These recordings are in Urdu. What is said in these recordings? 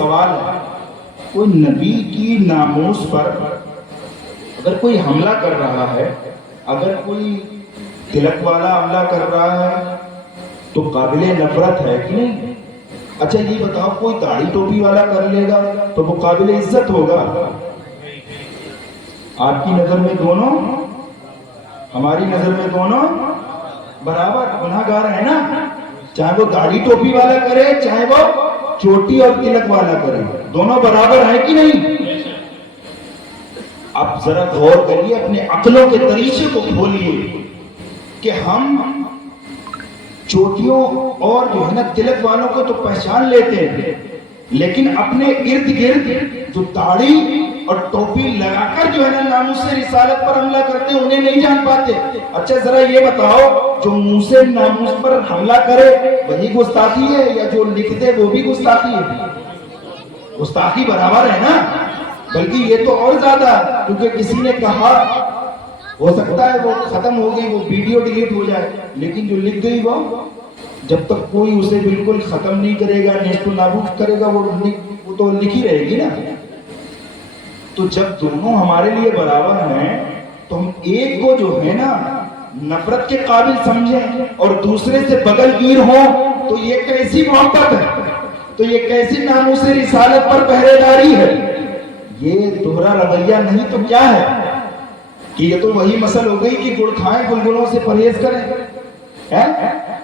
سوال ہے، کوئی نبی کی ناموس پر اگر کوئی حملہ کر رہا ہے، اگر کوئی تلک والا حملہ کر رہا ہے تو قابل نفرت ہے کہ نہیں؟ اچھا یہ بتاؤ، کوئی داڑھی ٹوپی والا کر لے گا تو وہ قابل عزت ہوگا؟ آپ کی نظر میں دونوں، ہماری نظر میں دونوں برابر گناہگار ہیں نا؟ چاہے وہ داڑھی ٹوپی والا کرے، چاہے وہ چوٹی اور تلک والا کرے، دونوں برابر ہیں کہ نہیں؟ اب ذرا غور کریے، اپنے عقلوں کے دریچے کو کھولیے کہ ہم چوٹیوں اور جو ہے نا تلک والوں کو تو پہچان لیتے ہیں، لیکن اپنے ارد گرد جو داڑھی اور ٹوپی لگا کر جو ہے نا ناموس رسالت پر حملہ کرتے ہیں انہیں نہیں جان پاتے۔ اچھا ذرا یہ بتاؤ، جو منہ سے ناموس پر حملہ کرے وہی گستاخی ہے یا جو لکھ دے وہ بھی گستاخی ہے؟ گستاخی برابر ہے نا؟ بلکہ یہ تو اور زیادہ، کیونکہ کسی نے کہا، ہو سکتا ہے وہ ختم ہو گئی، وہ ویڈیو ڈیلیٹ ہو جائے، لیکن جو لکھ گئی وہ جب تک کوئی اسے بالکل ختم نہیں کرے گا، نیست و نابود کرے گا، وہ تو لکھی رہے گی نا۔ تو جب دونوں ہمارے لیے برابر ہیں تو ہم ایک کو جو ہے نا نفرت کے قابل سمجھیں اور دوسرے سے بغل گیر ہوں، تو یہ کیسی محبت ہے؟ تو یہ کیسی ناموس رسالت پر پہرے داری ہے؟ یہ دوہرا رویہ نہیں تو کیا ہے؟ کہ یہ تو وہی مسئلہ ہو گئی کہ گڑ کھائیں گلگلوں سے پرہیز کریں۔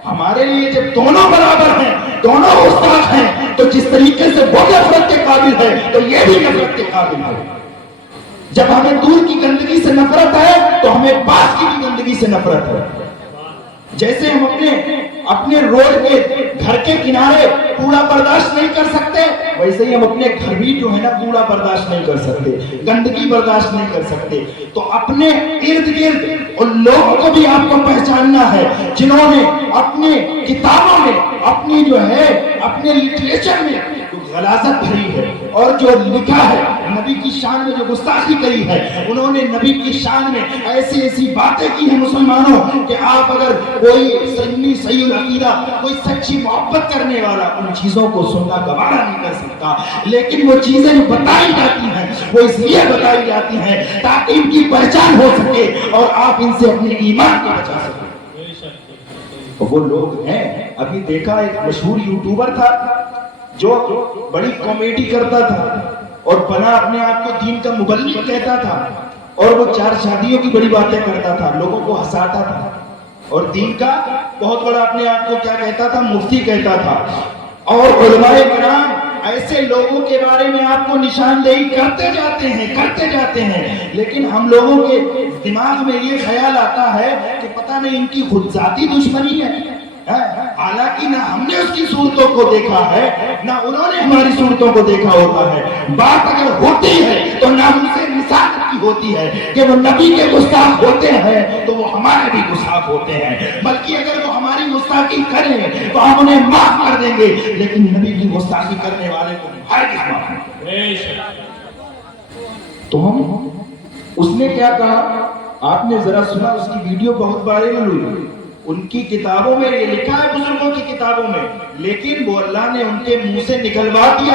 ہمارے لیے جب دونوں برابر ہیں، دونوں استاد ہیں، تو جس طریقے سے وہ نفرت کے قابل ہے تو یہ بھی نفرت کے قابل ہے۔ جب ہمیں دور کی گندگی سے نفرت ہے تو ہمیں پاس کی بھی گندگی سے نفرت ہے۔ جیسے ہم اپنے روڈ کے گھر کے کنارے کوڑا برداشت نہیں کر سکتے، ویسے ہی ہم اپنے گھر بھی جو ہے نا کوڑا برداشت نہیں کر سکتے، گندگی برداشت نہیں کر سکتے۔ تو اپنے ارد گرد ان لوگوں کو بھی آپ کو پہچاننا ہے جنہوں نے اپنے کتابوں میں، اپنی جو ہے اپنے لٹریچر میں جو غلاظت بھری ہے اور جو لکھا ہے، نبی کی شان میں جو گستاخی کری ہے، انہوں نے نبی کی شان میں ایسی ایسی باتیں کی ہیں مسلمانوں کہ آپ اگر کوئی سنی صحیح العقیدہ، کوئی سچی محبت کرنے والا ان چیزوں کو سننا گوارا نہیں کر سکتا۔ لیکن وہ چیزیں بتائی جاتی ہیں، وہ اس لیے بتائی جاتی ہیں تاکہ ان کی پہچان ہو سکے اور آپ ان سے اپنے ایمان کو بچا سکیں۔ وہ لوگ ہیں، ابھی دیکھا ایک مشہور یوٹیوبر تھا جو بڑی کامیڈی کرتا تھا اور بنا اپنے آپ کو دین کا مبلغ کہتا تھا، اور وہ 4 شادیوں کی بڑی باتیں کرتا تھا، لوگوں کو ہنساتا تھا، اور دین کا بہت بڑا اپنے آپ کو کیا کہتا تھا، مفتی کہتا تھا۔ اور علماء کرام ایسے لوگوں کے بارے میں آپ کو نشاندہی کرتے جاتے ہیں، لیکن ہم لوگوں کے دماغ میں یہ خیال آتا ہے کہ پتہ نہیں ان کی خود ذاتی دشمنی ہے، حالانکہ نہ ہم نے اس کی صورتوں کو دیکھا ہے، نہ انہوں نے ہماری صورتوں کو دیکھا ہوتا ہے۔ بات اگر ہوتی ہے تو ناموس رسالت کی ہوتی ہے کہ وہ نبی کے گستاخ ہوتے ہیں تو وہ ہمارے بھی گستاخ ہوتے ہیں، بلکہ اگر وہ ہماری گستاخی کریں تو ہم انہیں معاف کر دیں گے، لیکن نبی کی گستاخی کرنے والے کو ہرگز معاف نہیں۔ تو ہم، اس نے کیا کہا آپ نے ذرا سنا، اس کی ویڈیو بہت وائرل ہوئی، ان کی کتابوں میں یہ لکھا ہے، بزرگوں کی کتابوں میں، لیکن وہ اللہ نے ان کے منہ سے نکلوا دیا۔